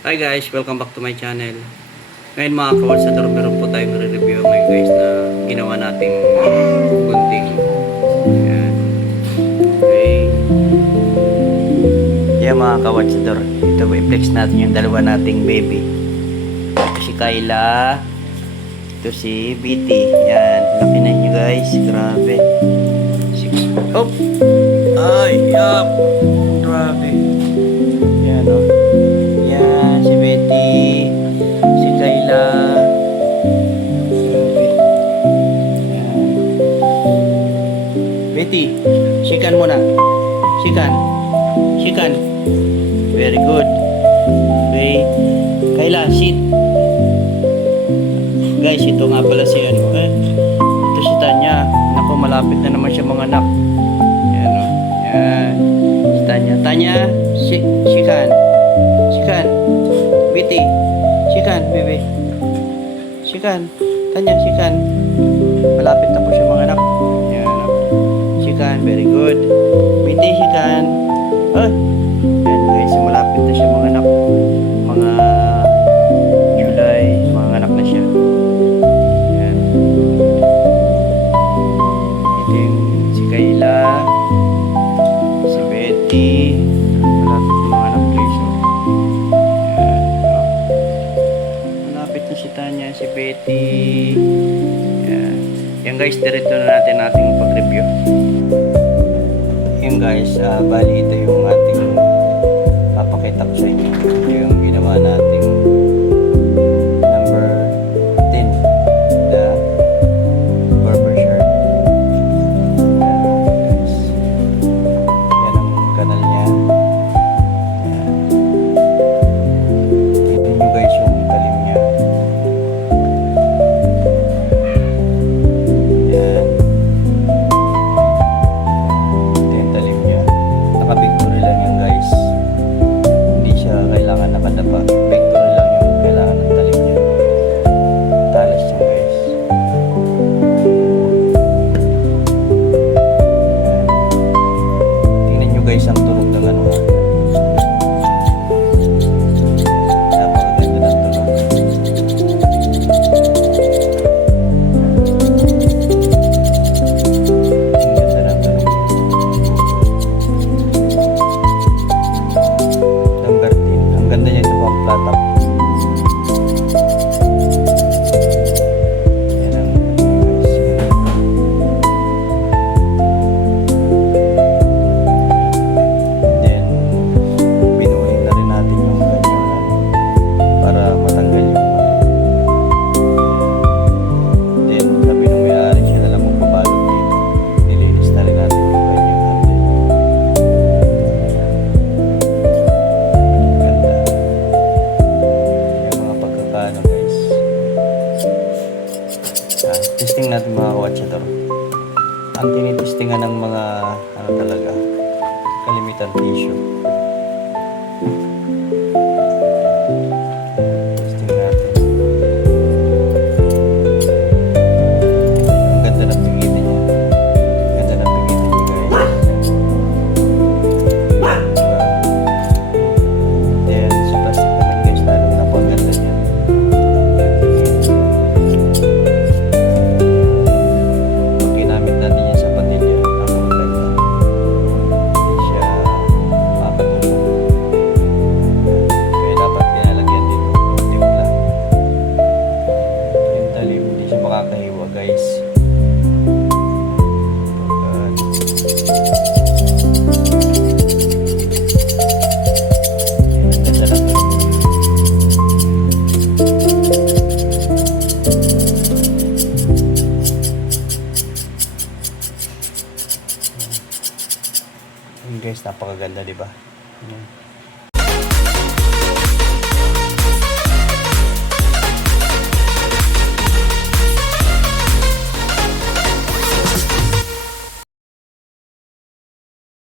Hi guys, welcome back to my channel. Ngayon mga kawarsador, meron po tayong re-review ngayon guys na ginawa nating gunting. Ayan. Okay. Yan mga kawarsador, ito i-flex natin yung dalawa nating baby. Ito si Kayla, ito si BT. Yan, laki na nyo guys, grabe. 6. Oh! Ay, yup! Grabe. Yan o. Yan, si Betty, si Kayla. Yan. Betty, sikan muna. Sikan. Sikan. Very good. Okay. Kayla, sit. Guys, ito nga pala si ano. Ito si Tanya. Naku, malapit na naman siya mga anak. Yan o. Yan. Si Tanya. Tanya, sikan. Sikan. Biti. Sikan, bebe. Sikan. Tanya, sikan. Malapit na po siya mga anak. Yan o. Sikan, very good. Biti, sikan. Yan guys, malapit na siya mga anak. Mga July, mga anak na siya. Yan. Ito yung si Kayla. Si Betty. Malapit na mga anak guys. Malapit na si Tanya, si Betty. Yan. Yan guys, dirito na natin ating pag-review. Yan guys, bali ito yung ating papakita ko sa inyo. Ito yung ginawa nating number 10, the barber shirt. Yan guys. Yan ang kanal niya. Yan. Tingnan nyo guys yung talim niya. Yan. Ito yung talim niya. Naka-victory lang yan guys. Hindi siya kailangan nakadapa. Victory lang yung kailangan ng talim niya. Talas siya guys. Yan. Tingnan nyo guys ang tunog ng ano. Napakaganda ng tunog. Ang ganda ng tunog. Number 10. Ang ganda niya ito pang flat top. Yan ang guys. Then, binuhin na rin natin yung kanyang ano, para matanggal yung ano. Then, sabi nung may-ari siya na lang magpabalot dito. Nilinis na rin natin yung kanyang handle. Ganda. Yung mga pagkakano guys. Testing natin mga kawatsador. Ang tinitestingan ng mga ano talaga, kalimitan tissue. Testing natin. Ang ganda ng pigitan niya. Ang ganda ng pigitan niya guys. Then sa plastic naman guys, lalong napakaganda niya. Pag ginamit natin yan sa patilya, ang maganda. Hindi siya makakatulog. Kaya dapat kinalagyan din yung timpla. Yung talim, hindi siya makakahiwa guys. Ang ganda ng tunog. Guys, napakaganda, di ba?